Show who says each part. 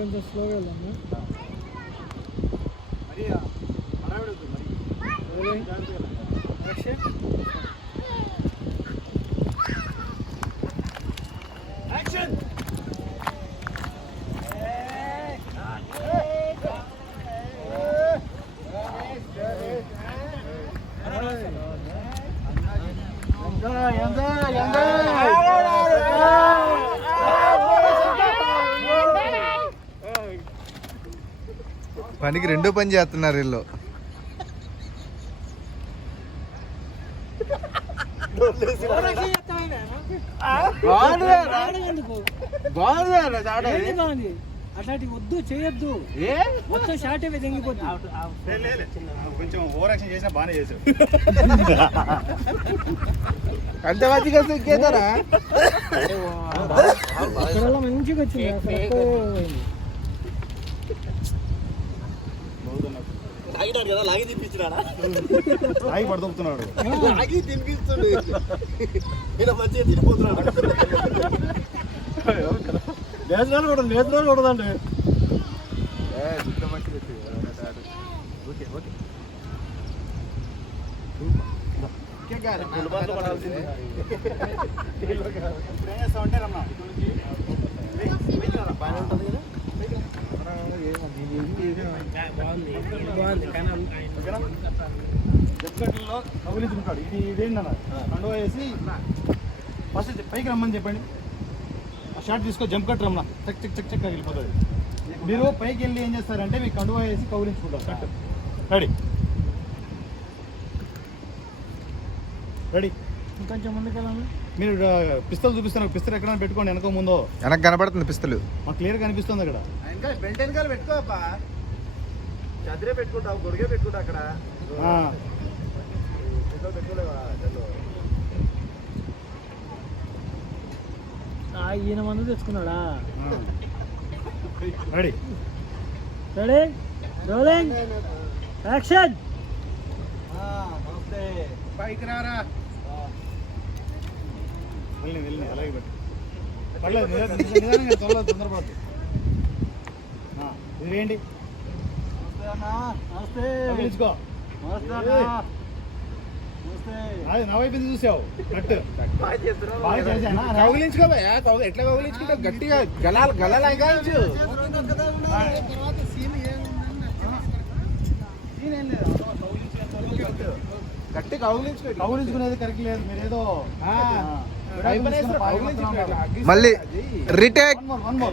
Speaker 1: ఇంకొంచెం స్లోగా వెళ్దాము
Speaker 2: మరి. హడావిడి వద్దు మరి
Speaker 1: రోలింగ్
Speaker 2: జాగ్రత్తగా.
Speaker 1: యాక్షన్
Speaker 2: యాక్షన్
Speaker 3: పనికి రెండో పని చేస్తున్నారు వీళ్ళు.
Speaker 1: అట్లాంటి వద్దు చేయొద్దు మొత్తం షార్ట్
Speaker 2: కొంచెం ఓవర్ యాక్షన్ చేసినా బాగానే చేసావు
Speaker 3: మంచిగా
Speaker 1: మంచిగా వచ్చింది అసలు ఎక్కువ పోయింది.
Speaker 2: ఆగి పడుతున్నాడు
Speaker 4: ఆగి తినిపిస్తుండు. ఇలా మంచిగా తినిపోతున్నాడు.
Speaker 2: నేచురల్ కూడా నేచురల్ కూడదండి
Speaker 3: ఓకే ఓకే.
Speaker 4: పడాల్సింది.
Speaker 2: ఇప్పుడు ఏం చేస్తామంటే రమ్మా
Speaker 4: బాగానే ఉంటుంది కదా
Speaker 1: బాగుంది కానీ
Speaker 2: ఓకేనా? కబులించుకుంటాడు ఇది ఇదేంటన్న కండువా వేసి ఫస్ట్ పైకి రమ్మని చెప్పండి. ఆ షార్ట్ తీసుకో జంప్ కట్ రమ్మా చెక్ చెక్ చెక్ చెక్ వెళ్ళిపోతుంది మీరు పైకి వెళ్ళి ఏం చేస్తారంటే మీకు కండువా వేసి కౌలించుకుంటారు కట్ రెడీ రెడీ
Speaker 1: ఇంకొంచెం ముందుకెళ్ళాము
Speaker 2: మీరు పిస్తల్ చూపిస్తున్నారు పిస్తల్ ఎక్కడ పెట్టుకోండి వెనక ముందో.
Speaker 3: వెనక్కి కనపడుతుంది పిస్తలు.
Speaker 2: మాకు క్లియర్ కనిపిస్తుంది అక్కడ.
Speaker 4: ఇంకా బెల్ట్ వెనకాల పెట్టుకో అబ్బా చదిరే పెట్టుకుంటావు గొడుగే పెట్టుకుంటా అక్కడ.
Speaker 1: ఈయన మందు తెచ్చుకున్నాడా?
Speaker 2: ఆ. రెడీ.
Speaker 1: రెడీ? రోలింగ్. యాక్షన్.
Speaker 4: నమస్తే. పైకి రారా.
Speaker 2: వెళ్ళి వెళ్ళి అలాగే పెట్టు. పర్లేదు నిదా- నిదా- నిదానంగా తొందర తొందరపడద్దు. ఆ, ఇది వేయండి
Speaker 1: నమస్తే.
Speaker 2: అది నా వైపు చూసావు? కట్
Speaker 3: కౌగిలించుకోబోయా ఎట్లా కౌగిలించుకుంటావు? గట్టిగా గలాలు గలలా గట్టి కౌగిలించుకో
Speaker 2: కరెక్ట్ లేదు. మీరు ఏదో
Speaker 3: మళ్ళీ రిటేక్
Speaker 2: మోర్